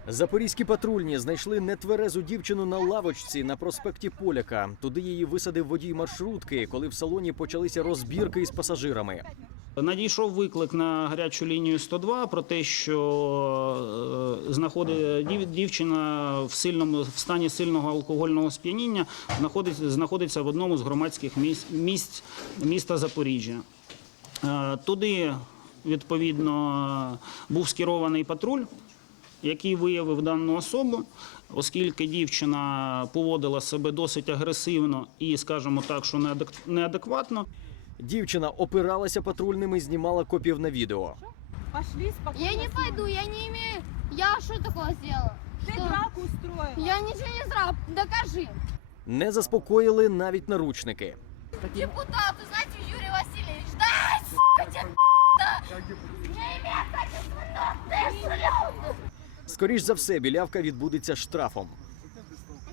Запорізькі патрульні знайшли нетверезу дівчину на лавочці на проспекті Поляка. Туди її висадив водій маршрутки, коли в салоні почалися розбірки із пасажирами. Надійшов виклик на гарячу лінію 102 про те, що дівчина в стані сильного алкогольного сп'яніння знаходиться в одному з громадських місць міста Запоріжжя. Туди, відповідно, був скерований патруль, який виявив дану особу, оскільки дівчина поводила себе досить агресивно і, скажімо так, що неадекватно. Дівчина опиралася патрульним і знімала копів на відео. Пошли спокойно. Я не пойду, я не имею... Я что такое сделала? Ты Что? драку устроила. Я ничего не сделала, докажи. Не заспокоїли навіть наручники. Депутату, знаете, Юрий Васильевич, дай, сука, тебе да! Не имеет качества, но ты шлюха! Скоріш за все, білявка відбудеться штрафом.